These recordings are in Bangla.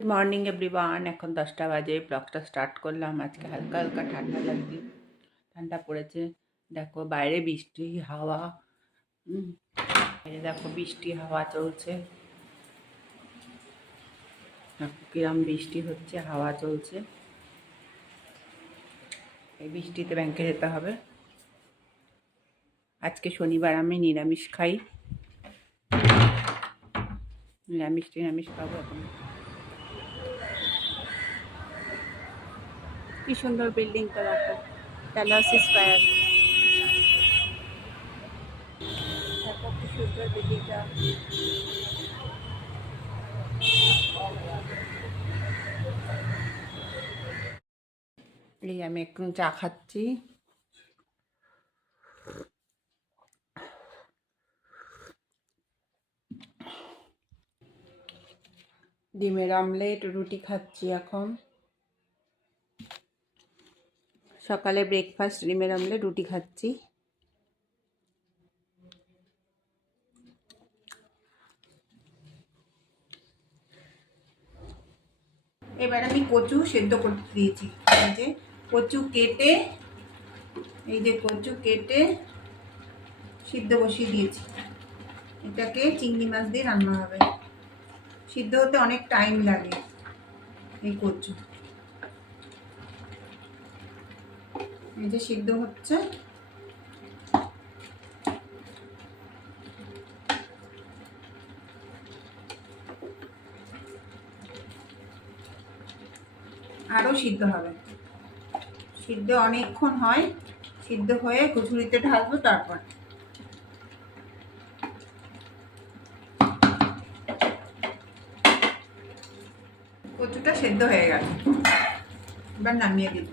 গুড মর্নিং এভরিওয়ান এখন দশটা বাজে, ব্লগটা স্টার্ট করলাম, আজকে হালকা হালকা ঠান্ডা লাগছে, ঠান্ডা পড়েছে, দেখো বাইরে বৃষ্টি, হাওয়া দেখো বৃষ্টি, হাওয়া চলছে কিরম বৃষ্টি হচ্ছে, হাওয়া চলছে, এই বৃষ্টিতে ব্যাংকে যেতে হবে, আজকে শনিবার আমি নিরামিষ খাই, নিরামিষ টিরামিষ খাব এখন। কি সুন্দর বিল্ডিংটা দেখো। ডালাস স্কয়ার দেখো কি সুন্দর বিল্ডিংটা। এই আমি একটু চা খাচ্ছি। ডিমের আমলেট, রুটি খাচ্ছি এখন। সকালে ব্রেকফাস্ট ডিমের আমলেট রুটি খাচ্ছি। এবার আমি কচু সেদ্ধ করতে দিয়েছি। এই যে কচু কেটে, এই যে কচু কেটে সিদ্ধ বসিয়ে দিয়েছি। এটাকে চিংড়ি মাছ দিয়ে রান্না হবে। সিদ্ধ হতে অনেক টাইম লাগে এই কচু। এই যে সিদ্ধ হচ্ছে। আরও সিদ্ধ হবে। সিদ্ধ অনেকক্ষণ হয়, সিদ্ধ হয়ে কচুরিতে ঢালবো তারপর। কচুটা সেদ্ধ হয়ে গেছে। এবার নামিয়ে দিই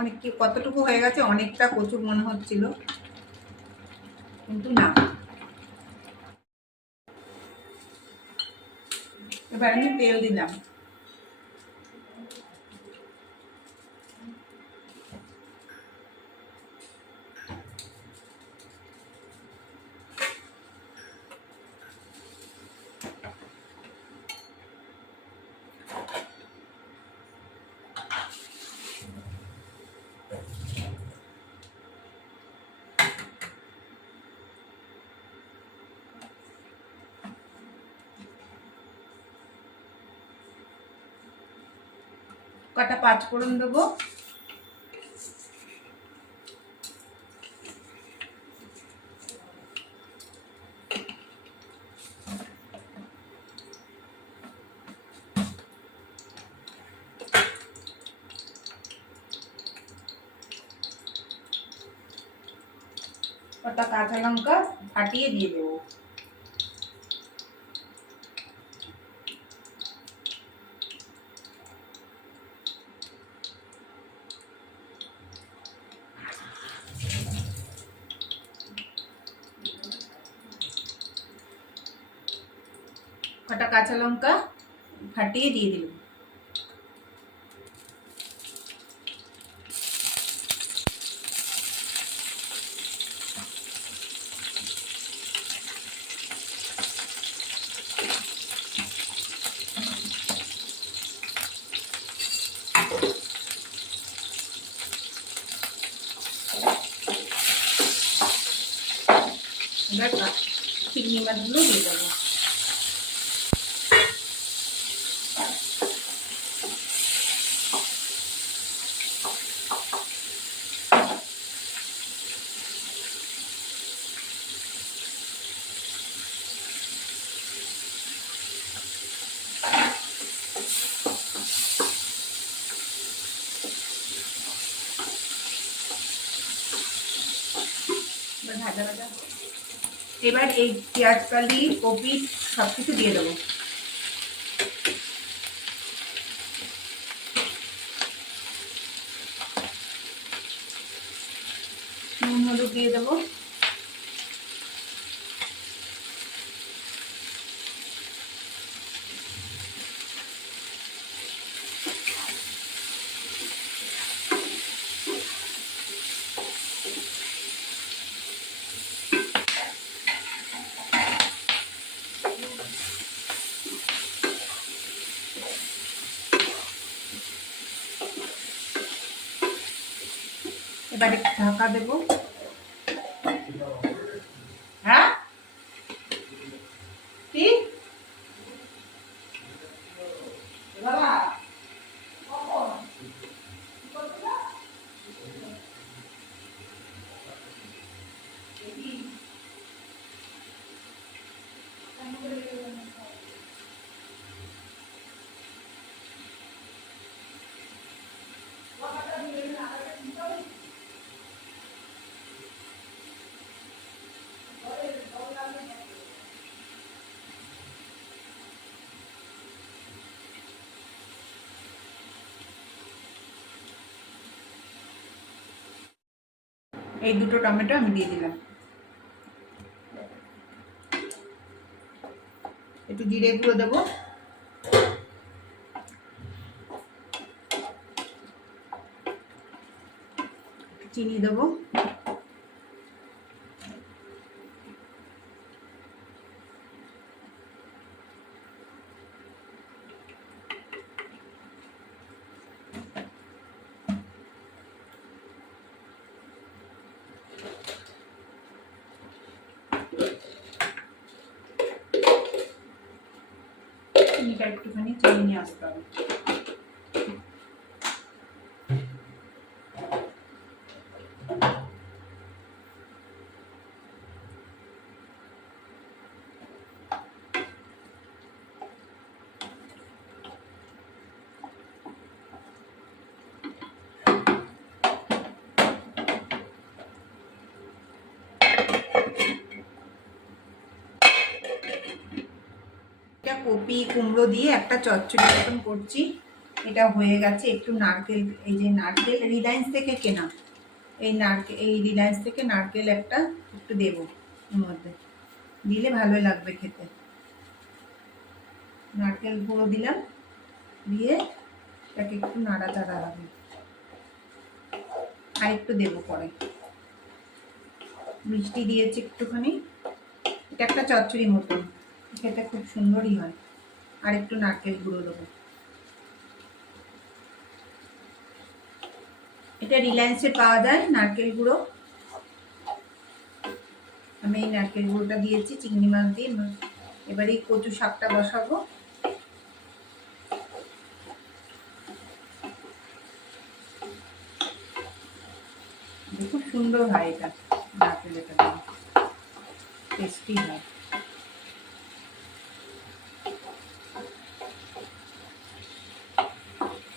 অনেক কি কতটুকু হয়ে গেছে অনেকটা কচুর মনে হচ্ছিল। কিন্তু না। এবার আমি তেল দিলাম। কটা পাঁচ ফোড়ন দেবো। কটা কাঁচা লঙ্কা ফাটিয়ে দিয়ে দেবো কটা কাঁচা লঙ্কা ফাটিয়ে দিয়ে দিলাম এবার চিংড়ি মাছগুলো দিয়ে দেবো এবার ভাজা ভাজা এবার এই পেঁয়াজ কালি কপি সব কিছু দিয়ে দেবো। নুন হলুদ দিয়ে দেবো। ঢাকা দেবো। এই দুটো টমেটো আমি দিয়ে দিলাম। একটু জিরে গুঁড়ো দেবো। চিনি দেবো। Thank you. কপি, কুমড়ো দিয়ে একটা চচ্চড়ি মতন করছি। এটা হয়ে গেছে একটু নারকেল, এই যে নারকেল, রিলায়েন্স থেকে কেনা। এই নারকেল এই রিলায়েন্স থেকে নারকেল একটা একটু দেবো এর মধ্যে। দিলে ভালো লাগবে খেতে। নারকেল গুঁড়ো দিলাম, দিয়ে এটাকে একটু নাড়াচাড়া হবে আর একটু দেবো পরে। মিষ্টি দিয়েছি একটুখানি। এটা একটা চচ্চড়ি মতন। খেতে খুব সুন্দরই হয়। আর একটু নারকেল গুঁড়ো দেবো। এটা রিলায়েন্সে পাওয়া যায়, নারকেল গুঁড়ো। আমি এই নারকেল গুঁড়োটা দিয়েছি, চিংড়ি মাছ দিয়ে। এবারে কচু শাকটা বসাবো। খুব সুন্দর হয় এটা নারকেল এটা। টেস্টি হয়।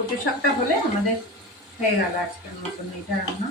কচু শাকটা হলে আমাদের হয়ে গেল আজকের মতন এটা রান্না।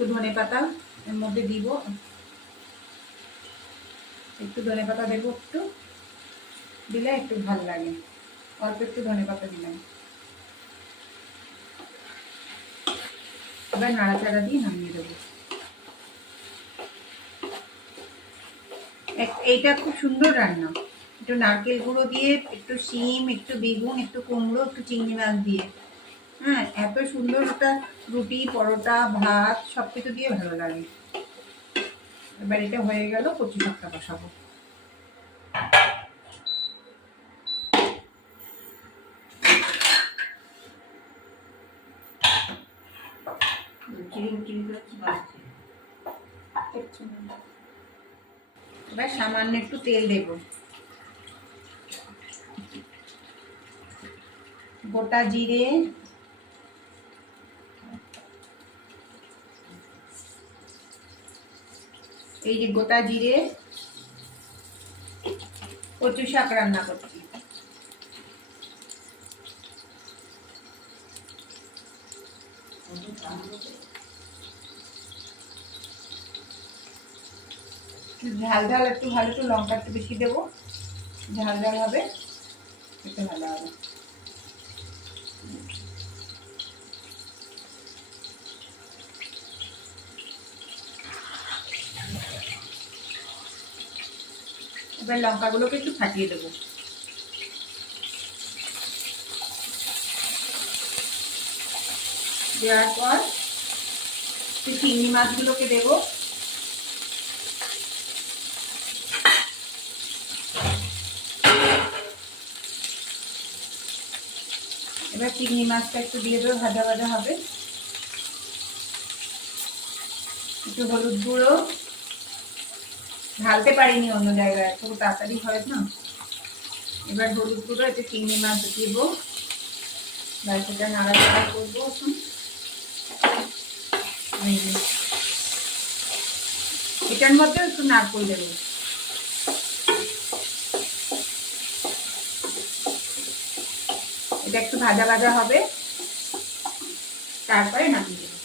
একটু ধনে পাতা এর মধ্যে দিব। একটু ধনে পাতা দেবো একটু। দিলে একটু ভালো লাগে। অল্প একটু ধনে পাতা দিলাম। এবার নাড়াচাড়া দিয়ে নামিয়ে দেবো। এইটা খুব সুন্দর রান্না। একটু নারকেল গুঁড়ো দিয়ে, একটু শিম, একটু বেগুন, একটু কুমড়ো, একটু চিংড়ি মাছ দিয়ে। হ্যাঁ এত সুন্দর একটা রুটি, পরোটা, ভাত সব কিছু দিয়ে ভালো লাগে। এবার এটা হয়ে গেল কচু শাকটা বসাবো। এবার সামান্য একটু তেল দেব। গোটা জিরে এই যে গোটা জিরে কচু শাক রান্না করছি। ঝাল ঝাল, একটু ভালো, একটু লঙ্কা একটু বেশি দেবো। ঝাল ঝাল হবে একটু ভালো হবে। এবার লঙ্কাগুলোকে একটু ফাটিয়ে দেবো। দেওয়ার পর একটু চিংড়ি মাছগুলোকে দেবো। এবার চিংড়ি মাছটা একটু দিয়ে দেবো, ভাজা ভাজা হবে। একটু হলুদ গুঁড়ো। ঢালতে পারিনি অন্য জায়গায়। খুব তাড়াতাড়ি হয় না। এবার হলুদ গুঁড়ো, একটু চিংড়ি মাছ দিব। বাড়িটা নাড়াচাড়া করব এখন। এটার মধ্যে একটু নারকোল দেবো। এটা একটু ভাজা ভাজা হবে। তারপরে নামিয়ে দেবো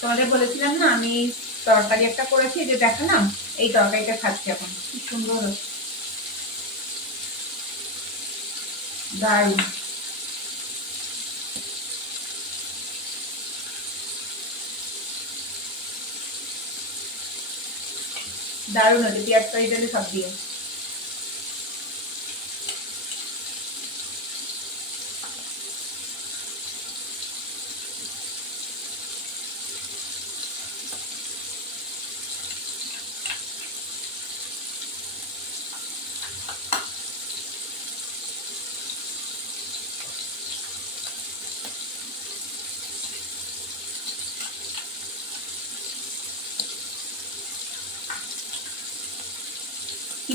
তোমাদের বলেছিলাম না আমি তরকারি একটা করেছি যে দেখো না, এই তরকারিটা খাচ্ছি এখন, কি সুন্দর দারুণ। দারুণ হচ্ছে পেঁয়াজ তরি সব দিয়ে।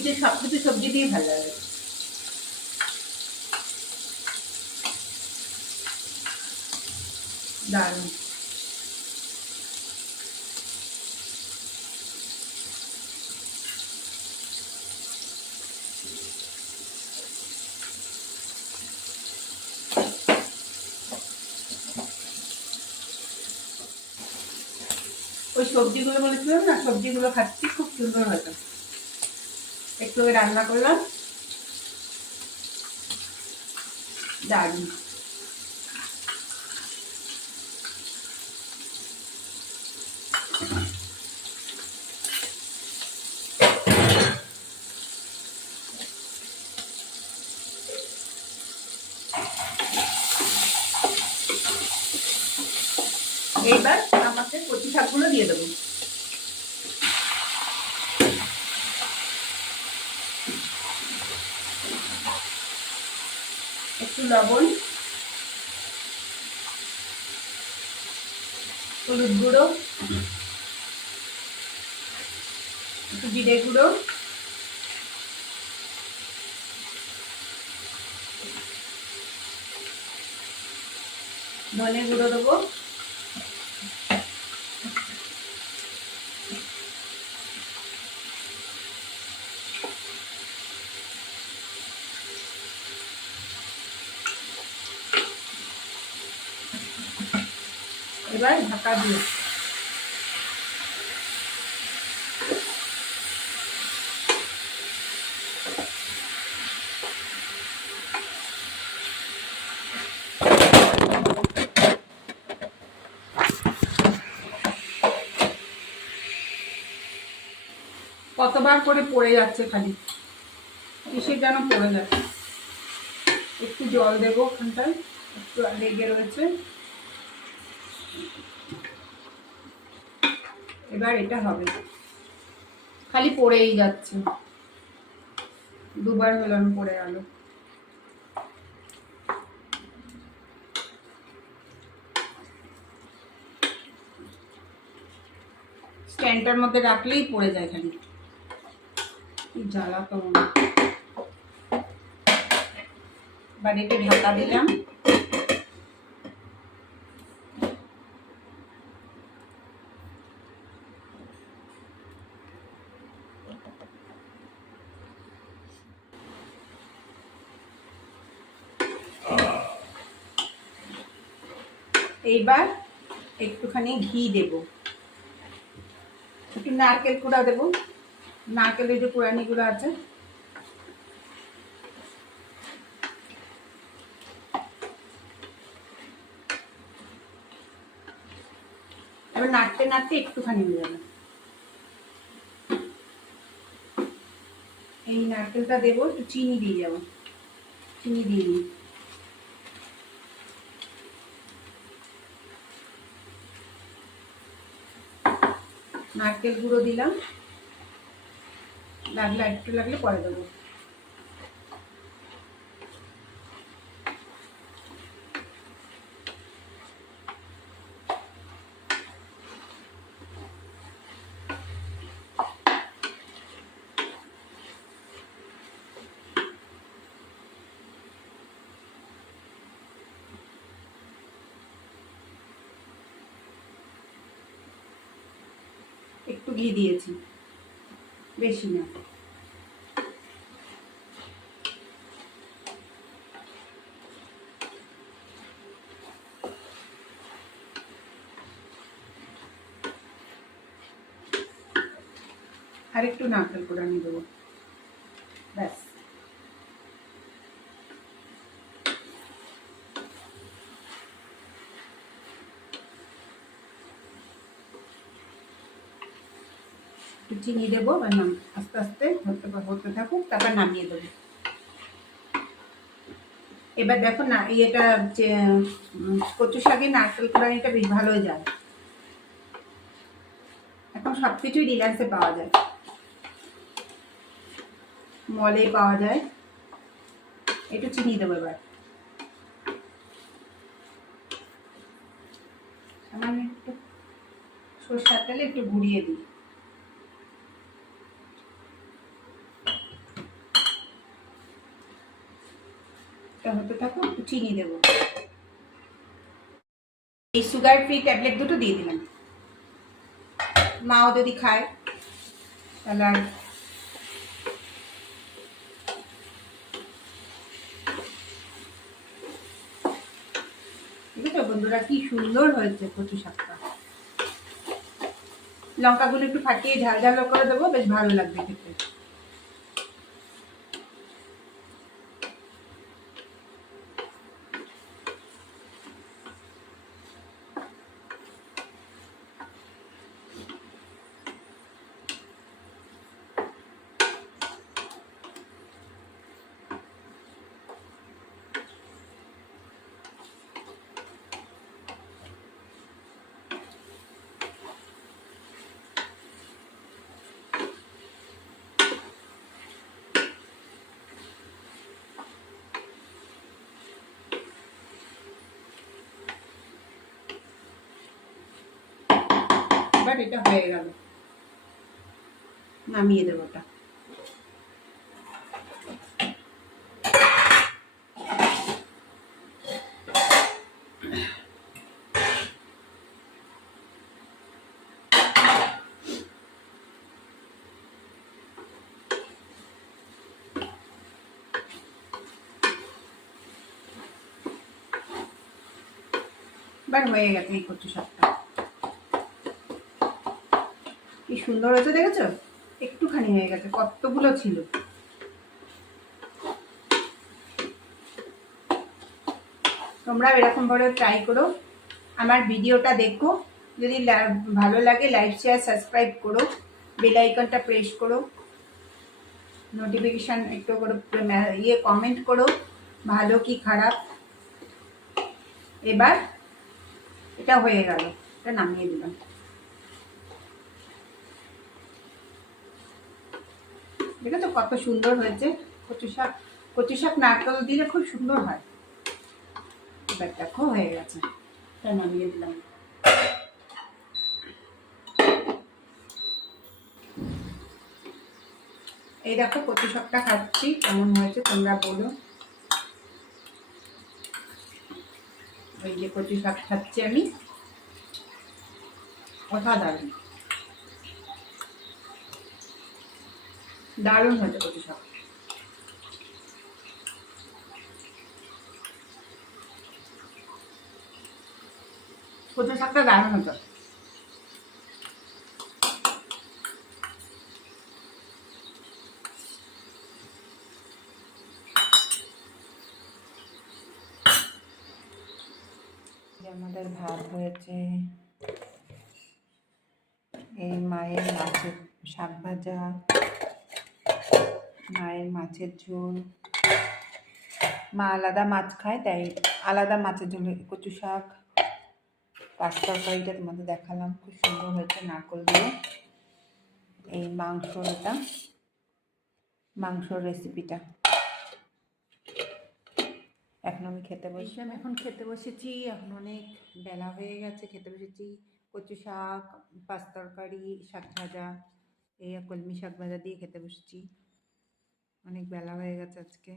শীতের সব কিছু সবজি দিয়ে ভালো লাগে। দারুণ। ওই সবজিগুলো বলেছিলাম না, সবজিগুলো খাচ্ছি, খুব সুন্দর হয়েছে। একটু রান্না করলাম। দারুণ। এইবার আমাকে কচি শাকগুলো দিয়ে দেবো। লবণ হলুদ গুঁড়ো একটু জিরে গুঁড়ো ধনে গুঁড়ো দেবো। এবার ঢাকা দিয়ে কতবার করে পড়ে যাচ্ছে খালি? কিসের যেন পড়ে যাচ্ছে? একটু জল দেবো ওখানটায়, একটু লেগে রয়েছে। এবার এটা হবে খালি পড়েই যাচ্ছে। দুবার হলাম পড়ে গেল। স্ট্যান্ডটার মধ্যে রাখলেই পড়ে যায় খালি। জ্বালা তো একটু ঢাকা দিলাম। এইবার একটুখানি ঘি দেব। একটু নারকেল কুড়া দেব। নারকেলের যে কুড়ানিগুলো আছে। এবার নাড়তে নাড়তে একটুখানি হয়ে যাবে এই নারকেলটা দেবো, একটু চিনি দিয়ে যাব চিনি দিয়ে নিই নারকেল গুঁড়ো দিলাম। লাগলে একটু লাগলে পরে দেবো। একটু ঘি দিয়েছি। বেশি না। আর একটু নারকেল কোড়ানি দেবো। একটু চিনি দেবো আস্তে আস্তে হতে হতে থাকুক, তারপর নামিয়ে দেবো। এবার দেখো না এটা কচু শাকের নারকেল কোড়ানিটা বেশ ভালো যায়। এখন সব কিছুই রিলায়েন্সে পাওয়া যায়। মলে পাওয়া যায়। একটু চিনি দেবো এবার। সামান্য একটু সরষার তেলে একটু ঘুরিয়ে দিই। চিনি দেবো। এই সুগার ফ্রি ট্যাবলেট দুটো দিয়ে দিলাম। মাও যদি খায়, তাহলে আর ঠিক আছে বন্ধুরা কি সুন্দর হয়েছে কচু শাকটা? লঙ্কাগুলো একটু ফাটিয়ে ঝাল ঝাল করে দেবো, বেশ ভালো লাগবে খেতে। এবার এটা হয়ে গেল। নামিয়ে দেবো ওটা। এবার হয়ে গেছে এই কচু শাকটা। কি সুন্দর হয়েছে দেখেছ? একটুখানি হয়ে গেছে, কতগুলো ছিল? তোমরা এরকম ভাবে ট্রাই করো। আমার ভিডিওটা দেখো। যদি ভালো লাগে লাইক শেয়ার সাবস্ক্রাইব করো। বেল আইকনটা প্রেস করো। নোটিফিকেশান একটু করে ইয়ে কমেন্ট করো। ভালো কি খারাপ? এবার এটা হয়ে গেল। এটা নামিয়ে দিলাম। দেখেছ কত সুন্দর হয়েছে? কচু শাক কচু শাক নারকেল দিলে খুব সুন্দর হয়। এবার দেখো, হয়ে গেছে। এটা নামিয়ে দিলাম। এই দেখো, কচু শাকটা খাচ্ছি। কেমন হয়েছে তোমরা বলো। ওই যে কচু শাক খাচ্ছি আমি। অসাধারণ দারুণ হয়েছে কচু শাক। কচু শাকটা দারুণ হতো আমাদের ভাত হয়েছে। এই মায়ের মাছের শাক ভাজা। মায়ের মাছের ঝোল। মা আলাদা মাছ খায়, তাই আলাদা মাছের ঝোল কচু শাক, পাঁচ তরকারিটা তোমাদের দেখালাম। খুব সুন্দর হয়েছে নারকল দিয়ে। এই মাংসর এটা, মাংসর রেসিপিটা এখন আমি খেতে বসি। আমি এখন খেতে বসেছি, এখন অনেক বেলা হয়ে গেছে, খেতে বসেছি। কচু শাক, পাঁচ তরকারি, শাক ভাজা, এই কলমি শাক ভাজা দিয়ে খেতে বসেছি। অনেক বেলা হয়ে গেছে আজকে।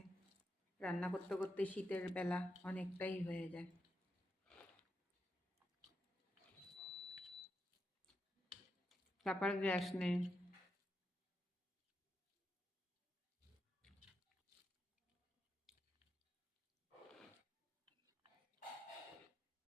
রান্না করতে করতে শীতের বেলা অনেকটাই হয়ে যায়। তারপর গ্যাস নেই।